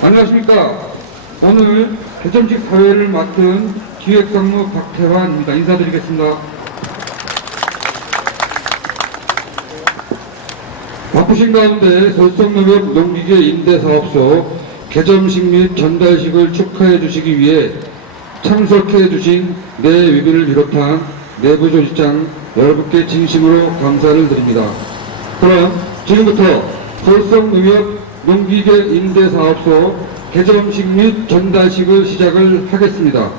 안녕하십니까. 오늘 개점식 사회를 맡은 기획상무 박태환입니다. 인사드리겠습니다. 바쁘신 가운데 설성농협 농기계 임대사업소 개점식 및 전달식을 축하해 주시기 위해 참석해 주신 내 위비를 비롯한 내부 조직장 여러분께 진심으로 감사를 드립니다. 그럼 지금부터 설성농협 농기계 임대사업소 개점식 및 전달식을 시작을 하겠습니다.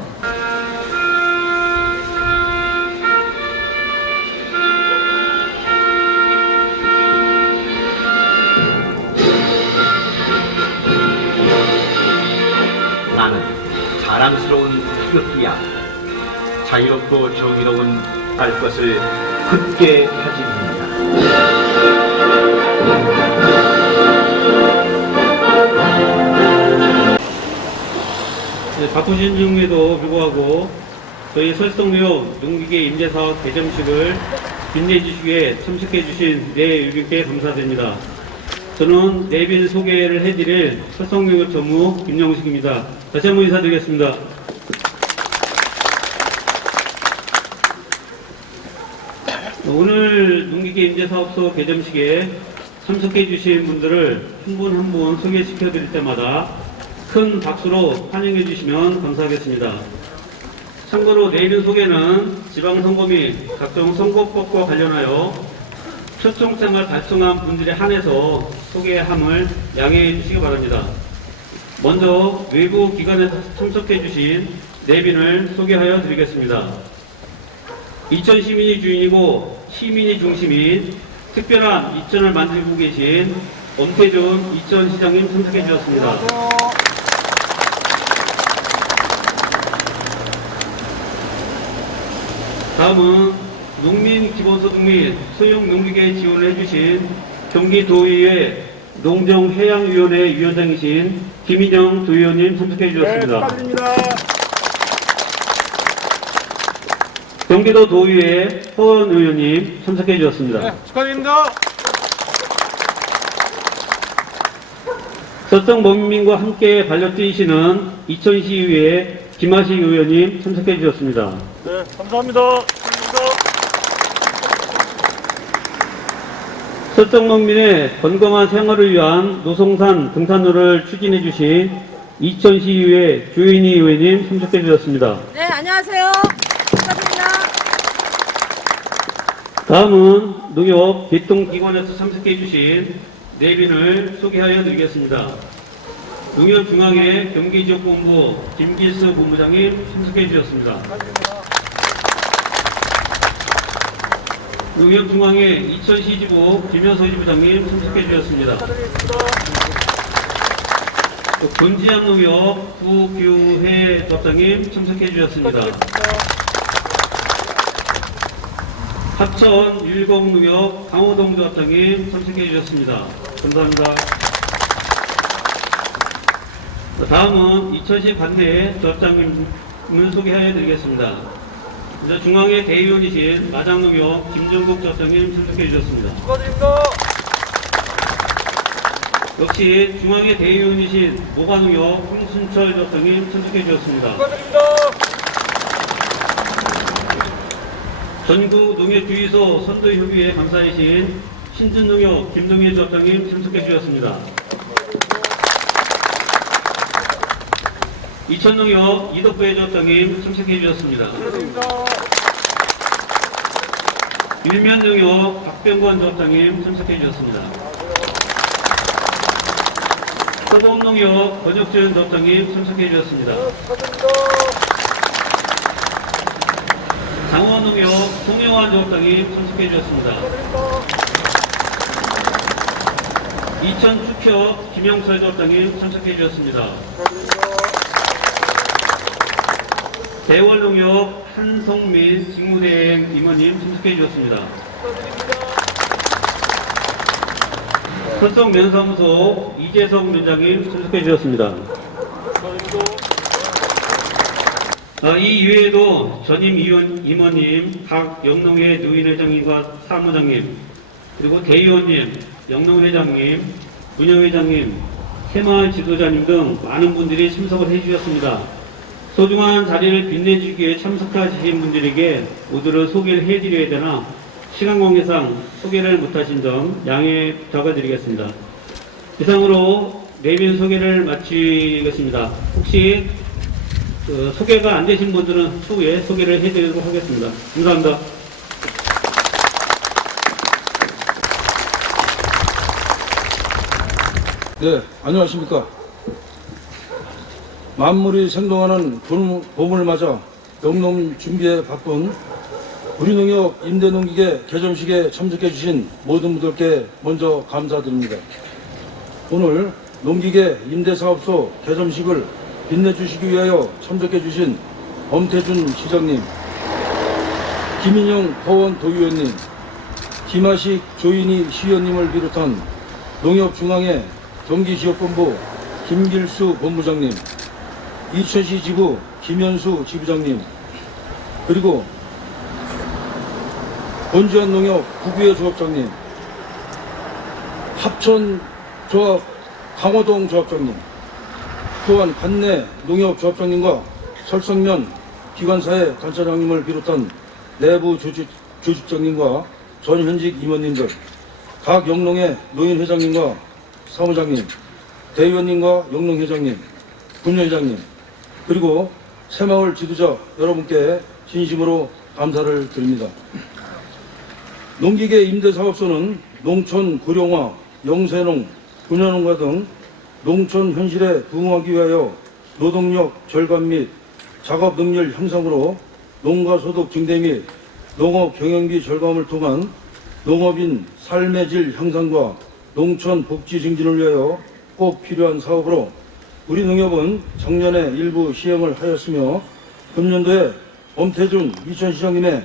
나는 자랑스러운 태극기야. 자유롭고 정의로운 알 것을 굳게 다짐합니다. 바쁘신 중에도 불구하고 저희 설성묘 농기계 임대사업 개점식을 빛내 주시기에 참석해 주신 네 감사드립니다. 저는 내빈 소개를 해드릴 설성묘 전무 김영식입니다. 다시 한번 인사드리겠습니다. 오늘 농기계 임대사업소 개점식에 참석해 주신 분들을 한 분 한 분 소개시켜 드릴 때마다 큰 박수로 환영해 주시면 감사하겠습니다. 참고로 내일 소개는 지방선거 및 각종 선거법과 관련하여 초청장을 달성한 분들에 한해서 소개함을 양해해 주시기 바랍니다. 먼저 외부 기관에 참석해 주신 내빈을 소개하여 드리겠습니다. 이천 시민이 주인이고 시민이 중심인 특별한 이천을 만들고 계신 엄태준 이천 시장님 참석해 주셨습니다. 다음은 농민 기본소득 및 소형 농기계 지원을 해주신 경기도의회 농정해양위원회 위원장이신 김인영 도의원님 참석해 주셨습니다. 경기도 도의회 허원 의원님 참석해 주셨습니다. 축하드립니다. 설성 농민과 함께 발려 뛰시는 이천시의회 김하식 의원님 참석해 주셨습니다. 네, 감사합니다. 감사합니다. 설정 농민의 건강한 생활을 위한 노송산 등산로를 추진해 주신 이천시의회 조인희 의원님 참석해 주셨습니다. 네, 안녕하세요. 축하드립니다. 다음은 농협 개통기관에서 참석해 주신 내빈을 소개하여 드리겠습니다. 농협중앙회 경기지역본부 김길수 본부장님 참석해 주셨습니다. 농협중앙회 이천시지부 김현서 지부장님 참석해 주셨습니다. 또 권지현 농협 부교회 법장님 참석해 주셨습니다. 합천 율곡농협 강호동 조합장님 참석해 주셨습니다. 감사합니다. 다음은 이천시 반대 조합장님을 소개해 드리겠습니다. 이제 중앙회 대의원이신 마장농협 김정국 조합장님 참석해 주셨습니다. 축하드립니다. 역시 중앙회 대의원이신 모가농협 홍순철 조합장님 참석해 주셨습니다. 축하드립니다. 전국 농협주의소 선도협의회 감사이신 신진농협 김동희 조합장님 참석해 주셨습니다. 이천농협 이덕부회 조합장님 참석해 주셨습니다. 축하드립니다. 일면농협 박병관 조합장님 참석해 주셨습니다. 서동농협 권혁준 조합장님 참석해 주셨습니다. 축하드립니다. 장원농협 송영환 조합장님 참석해 주셨습니다. 축하드립니다. 이천 축협 김영철 조합장님 참석해 주셨습니다. 대월농협 한성민 직무대행 임원님 참석해 주셨습니다. 설성면사무소 이재성 면장님 참석해 주셨습니다. 아, 이 이외에도 전임 의원, 임원님, 각 영농회 노인회장님과 사무장님, 그리고 대의원님, 영농회장님, 운영회장님, 새마을 지도자님 등 많은 분들이 참석을 해주셨습니다. 소중한 자리를 빛내주기에 참석하신 분들에게 모두를 소개를 해드려야 되나 시간 관계상 소개를 못하신 점 양해 적어드리겠습니다. 이상으로 내빈 소개를 마치겠습니다. 혹시 그 소개가 안 되신 분들은 추후에 소개를 해드리도록 하겠습니다. 감사합니다. 네, 안녕하십니까. 만물이 생동하는 봄- 봄을 맞아 영농 준비에 바쁜 우리 농협 임대농기계 개점식에 참석해 주신 모든 분들께 먼저 감사드립니다. 오늘 농기계 임대사업소 개점식을 빛내주시기 위하여 참석해 주신 엄태준 시장님, 김인영 허원 도의원님, 김하식 조인희 시의원님을 비롯한 농협중앙회 경기지역본부 김길수 본부장님, 이천시 지부 김현수 지부장님, 그리고 본지원 농협 구구의 조합장님, 합천 조합 강호동 조합장님, 또한 관내 농협 조합장님과 설성면 기관사의 단차장님을 비롯한 내부 조직, 조직장님과 전 현직 임원님들, 각 영농의 노인 회장님과 사무장님, 대의원님과 영농 회장님, 군회장님, 그리고 새마을 지도자 여러분께 진심으로 감사를 드립니다. 농기계 임대사업소는 농촌 고령화, 영세농, 분야농가 등 농촌 현실에 부응하기 위하여 노동력 절감 및 작업 능률 향상으로 농가 소득 증대 및 농업 경영비 절감을 통한 농업인 삶의 질 향상과 농촌 복지 증진을 위하여 꼭 필요한 사업으로 우리 농협은 작년에 일부 시행을 하였으며 금년도에 엄태준 이천시장님의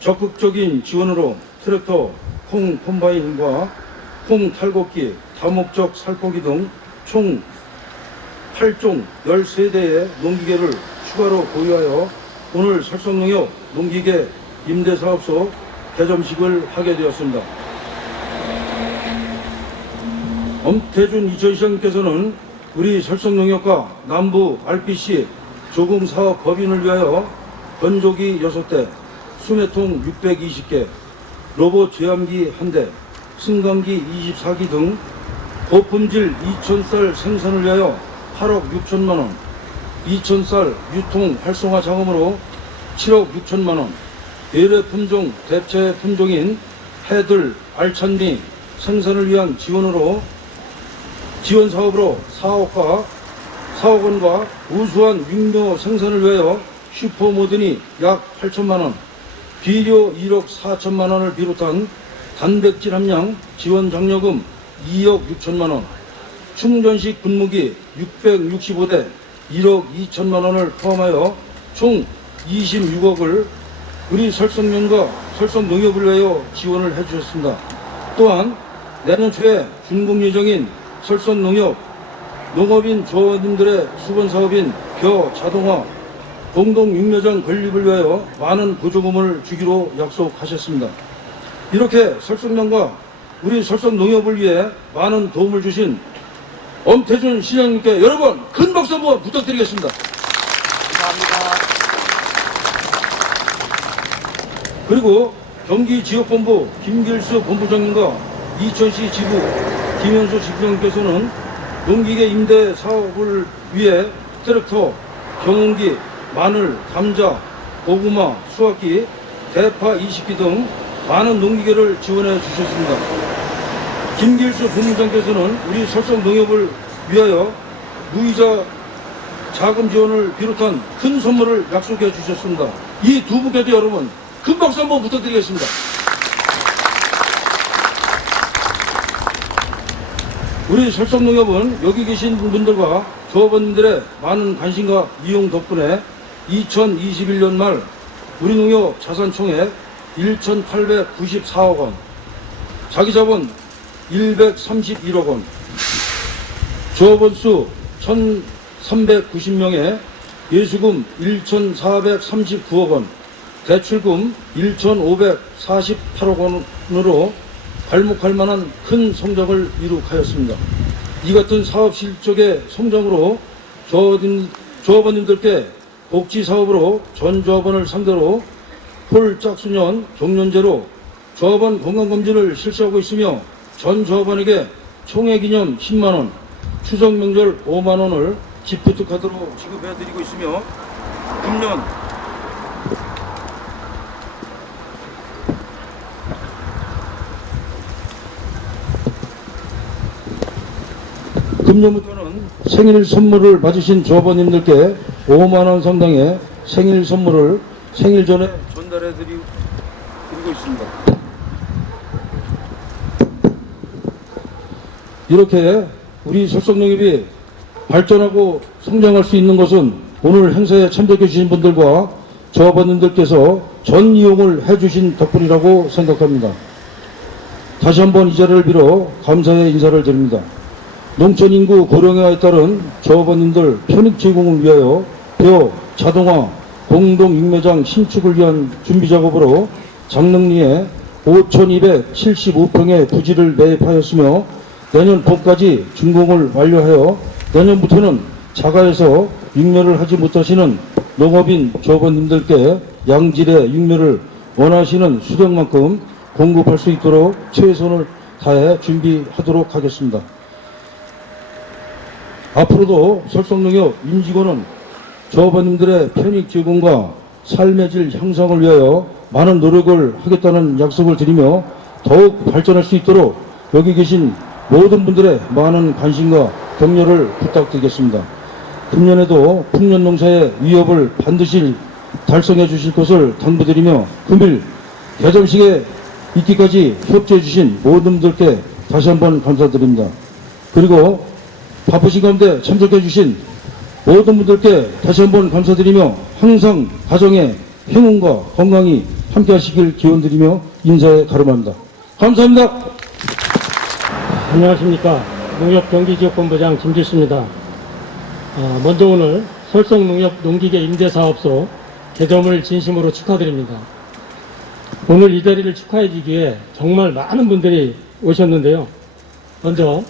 적극적인 지원으로 트랙터, 콩 콤바인과 콩 탈곡기, 다목적 살포기 등 총 8종 13대의 농기계를 추가로 보유하여 오늘 설성농협 농기계 임대사업소 개점식을 하게 되었습니다. 엄태준 이천시장님께서는 우리 설성농협과 남부 RPC 조금 사업 법인을 위하여 건조기 6대, 수매통 620개, 로봇 제암기 1대, 승강기 24기 등 고품질 2,000쌀 생산을 위하여 8억 6천만 원, 2,000쌀 유통 활성화 자금으로 7억 6천만 원, 외래 품종 대체 품종인 해들, 알찬미 생산을 위한 지원으로 지원 사업으로 4억과 4억 원과 우수한 육묘 생산을 위하여 슈퍼모든이 약 8천만 원, 비료 1억 4천만 원을 비롯한 단백질 함량 지원 장려금 2억 6천만 원, 충전식 분무기 665대 1억 2천만 원을 포함하여 총 26억을 우리 설성면과 설성농협을 위하여 지원을 해주셨습니다. 또한 내년 초에 준공 예정인 설성농협 농업인 조원님들의 수건 사업인 벼 자동화 공동 육묘장 건립을 위하여 많은 보조금을 주기로 약속하셨습니다. 이렇게 설성면과 우리 설성 농협을 위해 많은 도움을 주신 엄태준 시장님께 여러분 큰 박수 한번 부탁드리겠습니다. 그리고 경기 지역본부 김길수 본부장님과 이천시 지부 김현수 지부장님께서는 농기계 임대 사업을 위해 트랙터, 경운기, 마늘, 감자, 고구마, 수확기, 대파 20기 등 많은 농기계를 지원해 주셨습니다. 김길수 본부장께서는 우리 설성 농협을 위하여 무이자 자금 지원을 비롯한 큰 선물을 약속해 주셨습니다. 이 두 분께도 여러분 큰 박수 한번 부탁드리겠습니다. 우리 설성농협은 여기 계신 분들과 조합원님들의 많은 관심과 이용 덕분에 2021년 말 우리 농협 자산총액 1,894억 원, 자기자본 131억 원, 조합원 수 1,390명에 예수금 1,439억 원, 대출금 1,548억 원으로 발목할 만한 큰 성적을 이룩하였습니다. 이 같은 사업 실적의 성장으로 조합원, 조합원님들께 복지 사업으로 전 조합원을 상대로 홀 짝수년 경년제로 조합원 건강검진을 실시하고 있으며 전 조합원에게 총회 기념 10만원, 추석 명절 5만원을 기프트 카드로 지급해드리고 있으며 금년 금년부터는 생일 선물을 받으신 조합원님들께 5만원 상당의 생일 선물을 생일 전에 전달해 드리고 있습니다. 이렇게 우리 설성농협이 발전하고 성장할 수 있는 것은 오늘 행사에 참석해 주신 분들과 조합원님들께서 전 이용을 해 주신 덕분이라고 생각합니다. 다시 한번 이 자리를 빌어 감사의 인사를 드립니다. 농촌 인구 고령화에 따른 조합원님들 편익 제공을 위하여 벼, 자동화, 공동 육매장 신축을 위한 준비 작업으로 장릉리에 5,275평의 부지를 매입하였으며 내년 봄까지 준공을 완료하여 내년부터는 자가에서 육묘를 하지 못하시는 농업인 조합원님들께 양질의 육묘를 원하시는 수량만큼 공급할 수 있도록 최선을 다해 준비하도록 하겠습니다. 앞으로도 설성농협 임직원은 조합원님들의 편익 제공과 삶의 질 향상을 위하여 많은 노력을 하겠다는 약속을 드리며 더욱 발전할 수 있도록 여기 계신 모든 분들의 많은 관심과 격려를 부탁드리겠습니다. 금년에도 풍년 농사의 위협을 반드시 달성해 주실 것을 당부드리며 금일 개점식에 있기까지 협조해 주신 모든 분들께 다시 한번 감사드립니다. 그리고 바쁘신 가운데 참석해 주신 모든 분들께 다시 한번 감사드리며 항상 가정의 행운과 건강이 함께 하시길 기원 드리며 인사에 가름합니다. 감사합니다. 안녕하십니까. 농협경기지역본부장 김길수입니다. 아, 먼저 오늘 설성농협 농기계 임대사업소 개점을 진심으로 축하드립니다. 오늘 이 자리를 축하해 주기 위해 정말 많은 분들이 오셨는데요. 먼저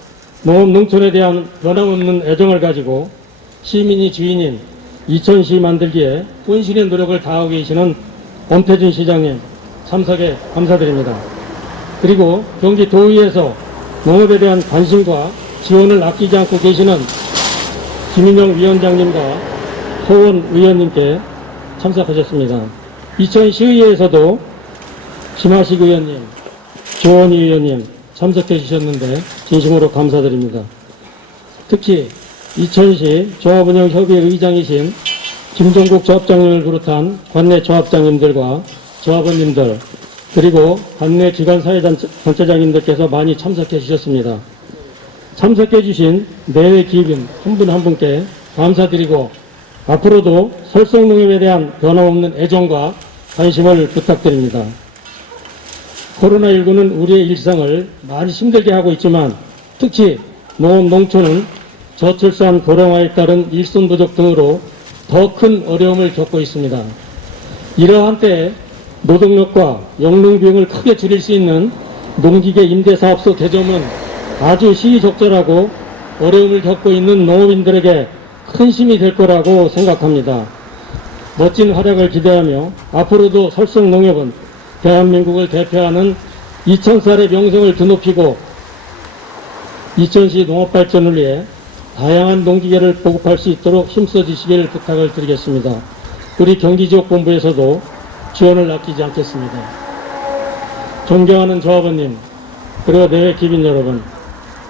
농업 농촌에 대한 변함없는 애정을 가지고 시민이 주인인 이천시 만들기에 혼신의 노력을 다하고 계시는 엄태준 시장님 참석에 감사드립니다. 그리고 경기 도의에서 농업에 대한 관심과 지원을 아끼지 않고 계시는 김인영 위원장님과 소원 의원님께 참석하셨습니다. 이천시의회에서도 김하식 의원님, 조원희 의원님 참석해 주셨는데 진심으로 감사드립니다. 특히 이천시 조합운영협의회 의장이신 김종국 조합장님을 비롯한 관내 조합장님들과 조합원님들 그리고 관내 기관 사회단체장님들께서 많이 참석해 주셨습니다. 참석해 주신 내외 기입인 한 분한 분께 감사드리고 앞으로도 설성농협에 대한 변함없는 애정과 관심을 부탁드립니다. 코로나19는 우리의 일상을 많이 힘들게 하고 있지만 특히 농업 농촌은 저출산 고령화에 따른 일손 부족 등으로 더 큰 어려움을 겪고 있습니다. 이러한 때에 노동력과 영농 비용을 크게 줄일 수 있는 농기계 임대사업소 개점은 아주 시의적절하고 어려움을 겪고 있는 농업인들에게 큰 힘이 될 거라고 생각합니다. 멋진 활약을 기대하며 앞으로도 설성농협은 대한민국을 대표하는 2000살의 명성을 드높이고 2000시 농업 발전을 위해 다양한 농기계를 보급할 수 있도록 힘써 주시길 부탁을 드리겠습니다. 우리 경기지역본부에서도 지원을 아끼지 않겠습니다. 존경하는 조합원님, 그리고 내외 기빈 여러분,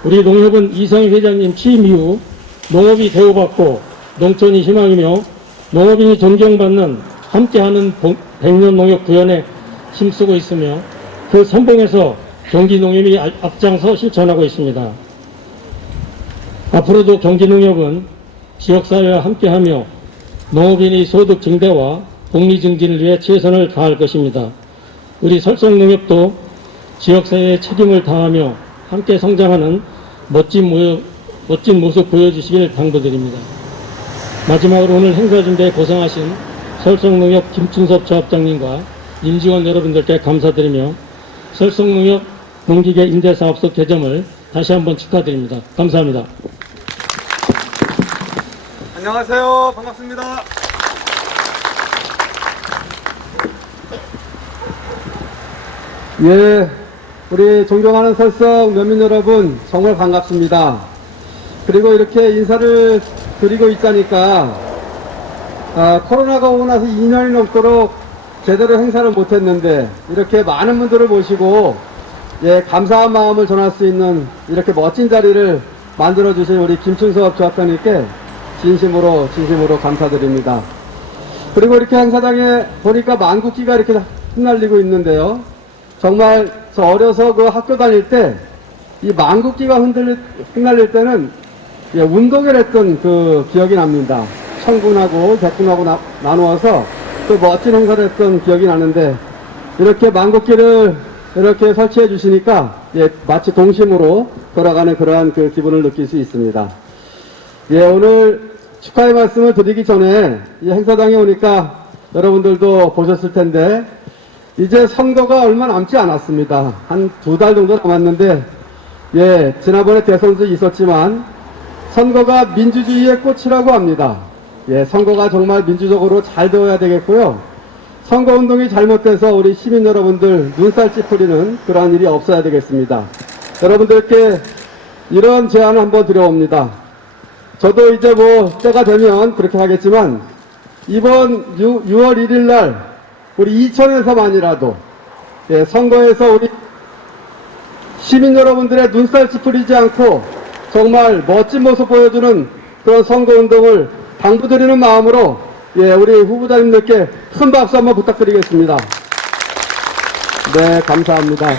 우리 농협은 이성희 회장님 취임 이후 농업이 대우받고 농촌이 희망이며 농업인이 존경받는 함께하는 백년 농협 구현에 힘쓰고 있으며 그 선봉에서 경기농협이 앞장서 실천하고 있습니다. 앞으로도 경기농협은 지역사회와 함께하며 농업인의 소득 증대와 복리 증진을 위해 최선을 다할 것입니다. 우리 설성농협도 지역사회의 책임을 다하며 함께 성장하는 멋진, 모여, 멋진 모습 보여주시길 당부드립니다. 마지막으로 오늘 행사 준비에 고생하신 설성농협 김춘섭 조합장님과 임직원 여러분들께 감사드리며 설성농협 농기계 임대사업소 개점을 다시 한번 축하드립니다. 감사합니다. 안녕하세요. 반갑습니다. 예, 우리 존경하는 설성 면민 여러분 정말 반갑습니다. 그리고 이렇게 인사를 드리고 있자니까 아, 코로나가 오고 나서 2년이 넘도록 제대로 행사를 못했는데 이렇게 많은 분들을 모시고 예, 감사한 마음을 전할 수 있는 이렇게 멋진 자리를 만들어 주신 우리 김춘섭 조합장님께 진심으로 진심으로 감사드립니다. 그리고 이렇게 행사장에 보니까 만국기가 이렇게 흩날리고 있는데요. 정말 저 어려서 그 학교 다닐 때 이 만국기가 흔들 흩날릴 때는 예, 운동회를 했던 그 기억이 납니다. 청군하고 백군하고 나, 나누어서 또 멋진 행사를 했던 기억이 나는데 이렇게 만국기를 이렇게 설치해 주시니까 예, 마치 동심으로 돌아가는 그러한 그 기분을 느낄 수 있습니다. 예, 오늘 축하의 말씀을 드리기 전에 이 행사장에 오니까 여러분들도 보셨을 텐데 이제 선거가 얼마 남지 않았습니다. 한 두 달 정도 남았는데 예, 지난번에 대선도 있었지만 선거가 민주주의의 꽃이라고 합니다. 예, 선거가 정말 민주적으로 잘 되어야 되겠고요. 선거운동이 잘못돼서 우리 시민 여러분들 눈살 찌푸리는 그러한 일이 없어야 되겠습니다. 여러분들께 이런 제안을 한번 드려옵니다. 저도 이제 뭐 때가 되면 그렇게 하겠지만 이번 6, 월 1일 날 우리 이천에서만이라도 예, 선거에서 우리 시민 여러분들의 눈살 찌푸리지 않고 정말 멋진 모습 보여주는 그런 선거운동을 당부드리는 마음으로 예, 우리 후보자님들께 큰 박수 한번 부탁드리겠습니다. 네, 감사합니다.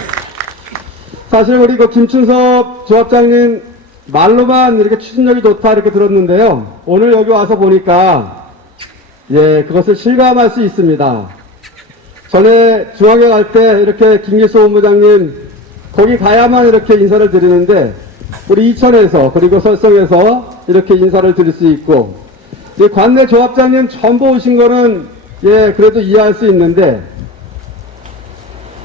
사실 우리 그 김춘섭 조합장님 말로만 이렇게 추진력이 좋다 이렇게 들었는데요. 오늘 여기 와서 보니까 예, 그것을 실감할 수 있습니다. 전에 중앙에 갈 때 이렇게 김기수 본부장님 거기 가야만 이렇게 인사를 드리는데 우리 이천에서 그리고 설성에서 이렇게 인사를 드릴 수 있고 이 관내 조합장님 전부 오신 거는 예 그래도 이해할 수 있는데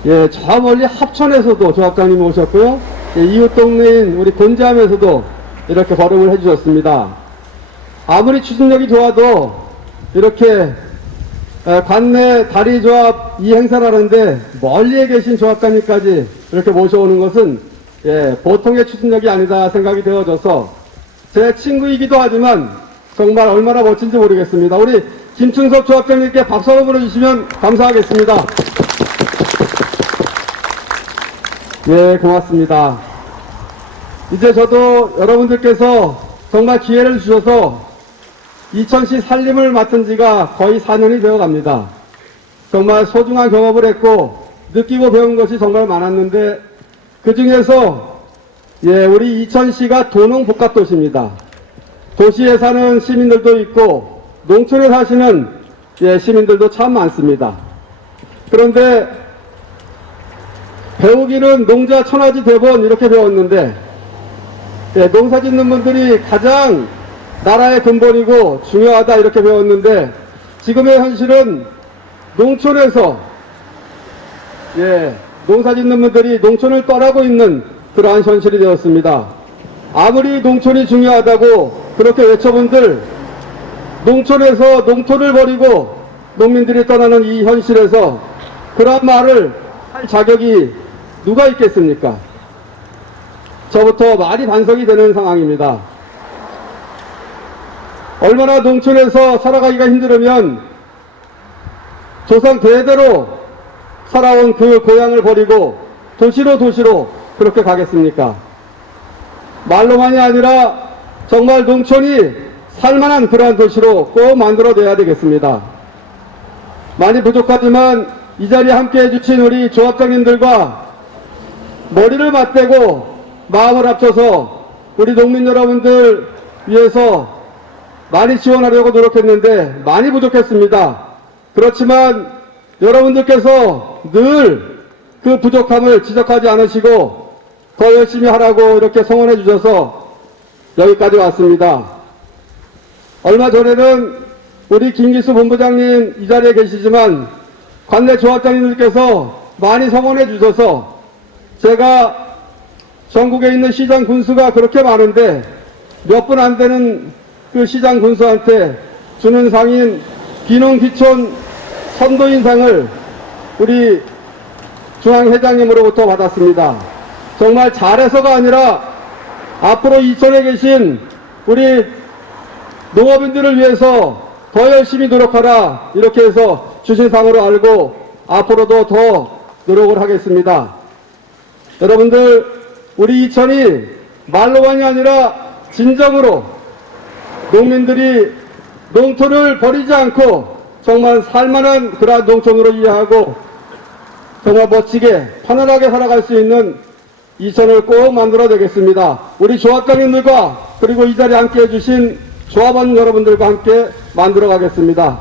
예, 저 멀리 합천에서도 조합장님 오셨고요. 예, 이웃 동네인 우리 곤지암에서도 이렇게 걸음을 해주셨습니다. 아무리 추진력이 좋아도 이렇게 에, 관내 다리 조합 이 행사를 하는데 멀리에 계신 조합장님까지 이렇게 모셔오는 것은 예, 보통의 추진력이 아니다 생각이 되어져서 제 친구이기도 하지만 정말 얼마나 멋진지 모르겠습니다. 우리 김춘섭 조합장님께 박수 한번 보내주시면 감사하겠습니다. 예, 고맙습니다. 이제 저도 여러분들께서 정말 기회를 주셔서 이천시 살림을 맡은 지가 거의 4년이 되어 갑니다. 정말 소중한 경험을 했고 느끼고 배운 것이 정말 많았는데 그 중에서 예, 우리 이천시가 도농복합도시입니다. 도시에 사는 시민들도 있고 농촌에 사시는 예, 시민들도 참 많습니다. 그런데 배우기는 농자 천하지 대본 이렇게 배웠는데 예, 농사 짓는 분들이 가장 나라의 근본이고 중요하다 이렇게 배웠는데 지금의 현실은 농촌에서 예, 농사 짓는 분들이 농촌을 떠나고 있는 그러한 현실이 되었습니다. 아무리 농촌이 중요하다고 그렇게 외쳐본들 농촌에서 농토를 버리고 농민들이 떠나는 이 현실에서 그런 말을 할 자격이 누가 있겠습니까? 저부터 말이 반성이 되는 상황입니다. 얼마나 농촌에서 살아가기가 힘들으면 조선 대대로 살아온 그 고향을 버리고 도시로 도시로 그렇게 가겠습니까? 말로만이 아니라 정말 농촌이 살만한 그러한 도시로 꼭 만들어내야 되겠습니다. 많이 부족하지만 이 자리에 함께 해 주신 우리 조합장님들과 머리를 맞대고 마음을 합쳐서 우리 농민 여러분들 위해서 많이 지원하려고 노력했는데 많이 부족했습니다. 그렇지만 여러분들께서 늘 그 부족함을 지적하지 않으시고 더 열심히 하라고 이렇게 성원해 주셔서 여기까지 왔습니다. 얼마 전에는 우리 김기수 본부장님 이 자리에 계시지만 관내 조합장님들께서 많이 성원해 주셔서 제가 전국에 있는 시장 군수가 그렇게 많은데 몇 분 안 되는 그 시장 군수한테 주는 상인 기농기촌 선도인상을 우리 중앙회장님으로부터 받았습니다. 정말 잘해서가 아니라 앞으로 이천에 계신 우리 농업인들을 위해서 더 열심히 노력하라 이렇게 해서 주신 상으로 알고 앞으로도 더 노력을 하겠습니다. 여러분들 우리 이천이 말로만이 아니라 진정으로 농민들이 농토를 버리지 않고 정말 살만한 그러한 농촌으로 이해하고 정말 멋지게 편안하게 살아갈 수 있는 이천을 꼭 만들어내겠습니다. 우리 조합장님들과 그리고 이 자리에 함께 해주신 조합원 여러분들과 함께 만들어 가겠습니다.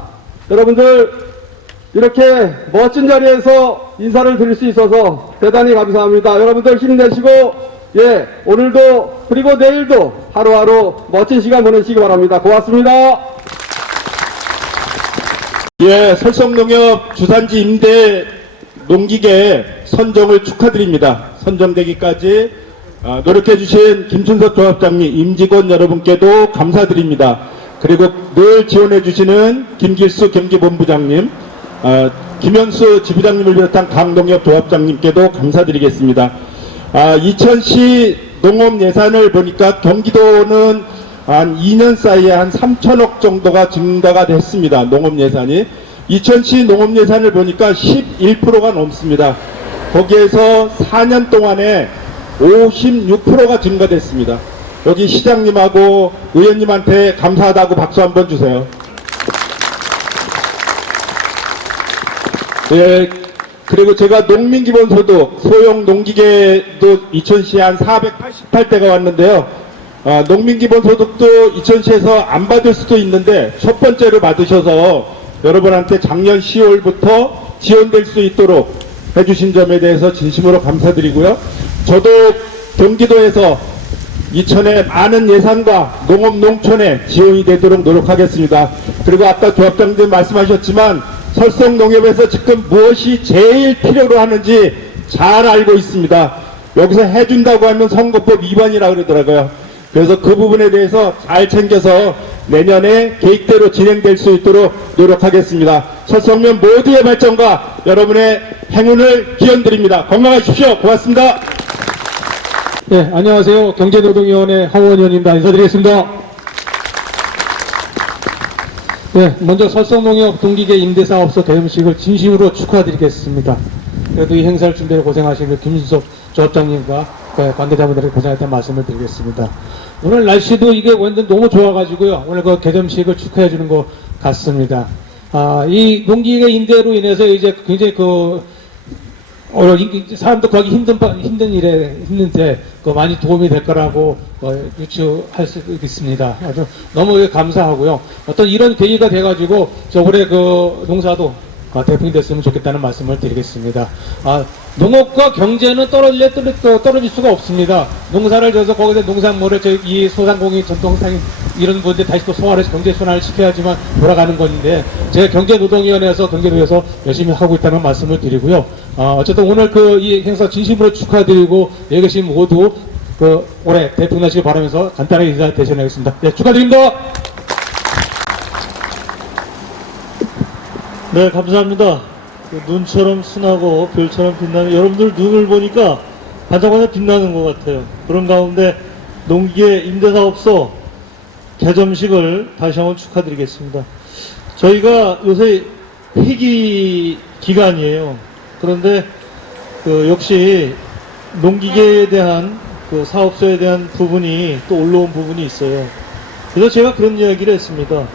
여러분들 이렇게 멋진 자리에서 인사를 드릴 수 있어서 대단히 감사합니다. 여러분들 힘내시고 예 오늘도 그리고 내일도 하루하루 멋진 시간 보내시기 바랍니다. 고맙습니다. 예, 설성농협 주산지 임대 농기계 선정을 축하드립니다. 선정되기까지 아, 노력해주신 김춘석 조합장님, 임직원 여러분께도 감사드립니다. 그리고 늘 지원해주시는 김길수 경기본부장님, 아, 김현수 지부장님을 비롯한 강농협 조합장님께도 감사드리겠습니다. 아, 이천시 농업 예산을 보니까 경기도는 한 2년 사이에 한 3천억 정도가 증가가 됐습니다. 농업 예산이. 이천시 농업 예산을 보니까 11%가 넘습니다. 거기에서 4년 동안에 56%가 증가됐습니다. 여기 시장님하고 의원님한테 감사하다고 박수 한번 주세요. 예, 그리고 제가 농민기본소득 소형 농기계도 이천시에 한 488대가 왔는데요. 아, 농민기본소득도 이천시에서 안 받을 수도 있는데 첫 번째로 받으셔서 여러분한테 작년 10월부터 지원될 수 있도록 해주신 점에 대해서 진심으로 감사드리고요. 저도 경기도에서 이천의 많은 예산과 농업 농촌에 지원이 되도록 노력하겠습니다. 그리고 아까 조합장님 말씀하셨지만 설성 농협에서 지금 무엇이 제일 필요로 하는지 잘 알고 있습니다. 여기서 해준다고 하면 선거법 위반이라 그러더라고요. 그래서 그 부분에 대해서 잘 챙겨서 내년에 계획대로 진행될 수 있도록 노력하겠습니다. 설성면 모두의 발전과 여러분의 행운을 기원드립니다. 건강하십시오. 고맙습니다. 네, 안녕하세요. 경제노동위원회 황원 의원입니다. 인사드리겠습니다. 네, 먼저 설성농협 동기계 임대사업소 개점식을 진심으로 축하드리겠습니다. 그래도 이 행사를 준비해 고생하신 그 김준석 조합장님과 그 관계자분들에게 고생했다는 말씀을 드리겠습니다. 오늘 날씨도 이게 완전 너무 좋아가지고요. 오늘 그 개점식을 축하해 주는 것 같습니다. 아, 이 농기계 임대로 인해서 이제 굉장히 그 어, 사람도 구하기 힘든, 바- 힘든 일에 힘든데, 그 많이 도움이 될 거라고 어, 유추할 수 있습니다. 아주 너무 감사하고요. 어떤 이런 계기가 돼가지고, 저 올해 그 농사도 아, 대풍이 됐으면 좋겠다는 말씀을 드리겠습니다. 아, 농업과 경제는 떨어질래 떨어- 떨어질 수가 없습니다. 농사를 져서 거기서 농산물을 저이 소상공인 전통상 이런 분들 다시 또 소화해서 경제 순환을 시켜야지만 돌아가는 건데 제가 경제노동위원회에서 경제부에서 열심히 하고 있다는 말씀을 드리고요. 어, 어쨌든 오늘 그 이 행사 진심으로 축하드리고 여기 계신 모두 그 올해 대풍 나시길 바라면서 간단하게 인사 대신하겠습니다. 네, 축하드립니다. 네, 감사합니다. 그 눈처럼 순하고 별처럼 빛나는 여러분들 눈을 보니까 반짝반짝 빛나는 것 같아요. 그런 가운데 농기계 임대사업소 개점식을 다시 한번 축하드리겠습니다. 저희가 요새 회기 기간이에요. 그런데 그 역시 농기계에 대한 그 사업소에 대한 부분이 또 올라온 부분이 있어요. 그래서 제가 그런 이야기를 했습니다.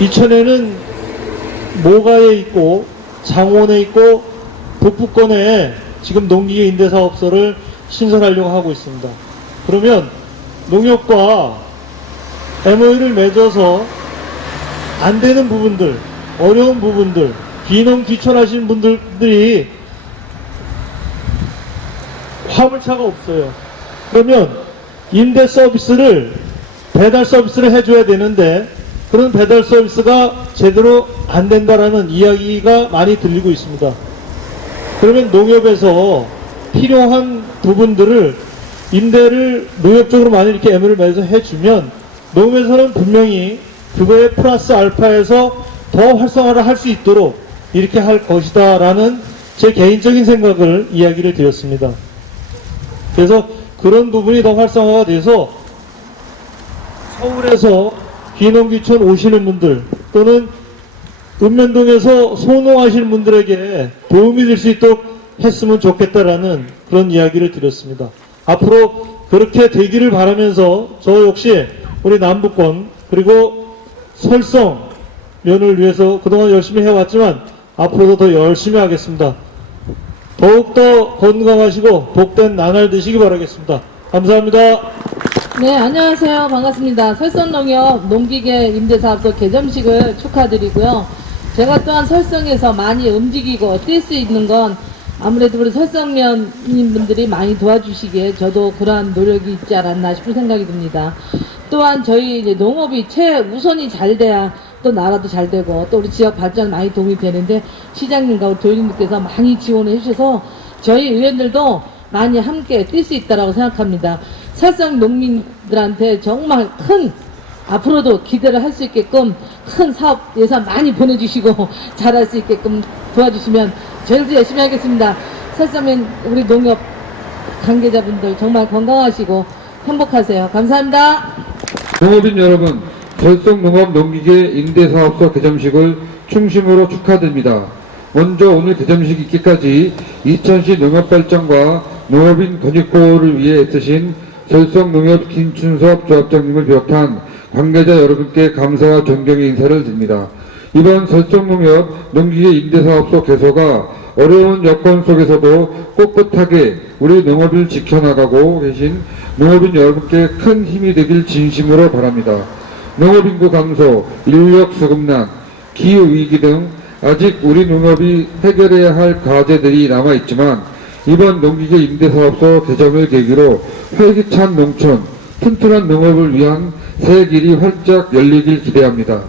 이천에는 모가에 있고 장원에 있고 북부권에 지금 농기계 임대사업소를 신설하려고 하고 있습니다. 그러면 농협과 MOU를 맺어서 안 되는 부분들, 어려운 부분들, 기농 기촌하신 분들이 화물차가 없어요. 그러면 임대 서비스를 배달 서비스를 해줘야 되는데 그런 배달 서비스가 제대로 안 된다라는 이야기가 많이 들리고 있습니다. 그러면 농협에서 필요한 부분들을 임대를 농협적으로 많이 이렇게 애무를 매서 해주면 농협에서는 분명히 그거에 플러스 알파에서 더 활성화를 할 수 있도록 이렇게 할 것이다 라는 제 개인적인 생각을 이야기를 드렸습니다. 그래서 그런 부분이 더 활성화가 돼서 서울에서 귀농귀촌 오시는 분들 또는 읍면동에서 소농하시는 분들에게 도움이 될 수 있도록 했으면 좋겠다라는 그런 이야기를 드렸습니다. 앞으로 그렇게 되기를 바라면서 저 역시 우리 남북권 그리고 설성 면을 위해서 그동안 열심히 해왔지만 앞으로도 더 열심히 하겠습니다. 더욱더 건강하시고 복된 나날 되시기 바라겠습니다. 감사합니다. 네, 안녕하세요. 반갑습니다. 설성농협 농기계 임대사업소 개점식을 축하드리고요. 제가 또한 설성에서 많이 움직이고 뛸 수 있는 건 아무래도 우리 설성면인 분들이 많이 도와주시기에 저도 그러한 노력이 있지 않았나 싶은 생각이 듭니다. 또한 저희 이제 농업이 최우선이 잘 돼야 또 나라도 잘 되고 또 우리 지역 발전 많이 도움이 되는데 시장님과 우리 도민님께서 많이 지원해 주셔서 저희 의원들도 많이 함께 뛸 수 있다라고 생각합니다. 설성 농민들한테 정말 큰 앞으로도 기대를 할 수 있게끔 큰 사업 예산 많이 보내주시고 잘할 수 있게끔 도와주시면 저희도 열심히 하겠습니다. 설성면 우리 농협 관계자분들 정말 건강하시고 행복하세요. 감사합니다. 농업인 여러분, 설성농업 농기계 임대사업소 개점식을 충심으로 축하드립니다. 먼저 오늘 개점식 있기까지 이천시 농업발전과 농업인 권익보호를 위해 애쓰신 설성농협 김춘섭 조합장님을 비롯한 관계자 여러분께 감사와 존경의 인사를 드립니다. 이번 설성농협 농기계 임대사업소 개소가 어려운 여건 속에서도 꿋꿋하게 우리 농업을 지켜나가고 계신 농업인 여러분께 큰 힘이 되길 진심으로 바랍니다. 농업인구 감소, 인력 수급난, 기후위기 등 아직 우리 농업이 해결해야 할 과제들이 남아있지만 이번 농기계 임대사업소 개점을 계기로 활기찬 농촌, 튼튼한 농업을 위한 새 길이 활짝 열리길 기대합니다.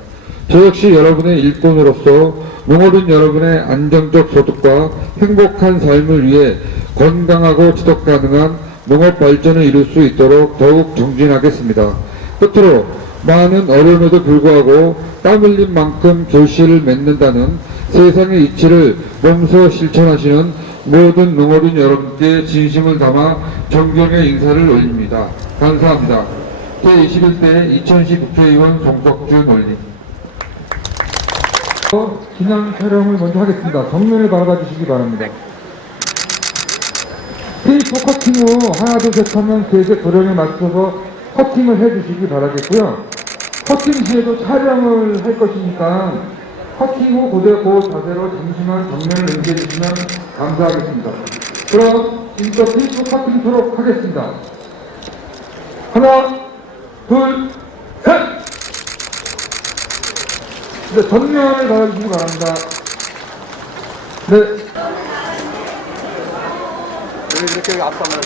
저 역시 여러분의 일꾼으로서 농업인 여러분의 안정적 소득과 행복한 삶을 위해 건강하고 지속 가능한 농업 발전을 이룰 수 있도록 더욱 정진하겠습니다. 끝으로 많은 어려움에도 불구하고 땀 흘린 만큼 결실을 맺는다는 세상의 이치를 몸소 실천하시는 모든 농업인 여러분께 진심을 담아 존경의 인사를 올립니다. 감사합니다. 제21대 이천시 국회의원 송석준 올림. 기념 촬영을 먼저 하겠습니다. 정면을 바라봐 주시기 바랍니다. 테이프 커팅 후 하나 둘셋 하면 계획 도령에 맞춰서 커팅을 해주시기 바라겠고요. 커팅 시에도 촬영을 할 것이니까 후 그대로 그 자세로 잠시만 정면을 응시해 주시면 감사하겠습니다. 그럼 테이프 커팅 도록 하겠습니다. 하나, 둘, 셋! 네, 전면을 바라주시기 바랍니다. 네. 이렇게 앞서 한번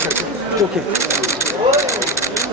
이렇게. 오케이.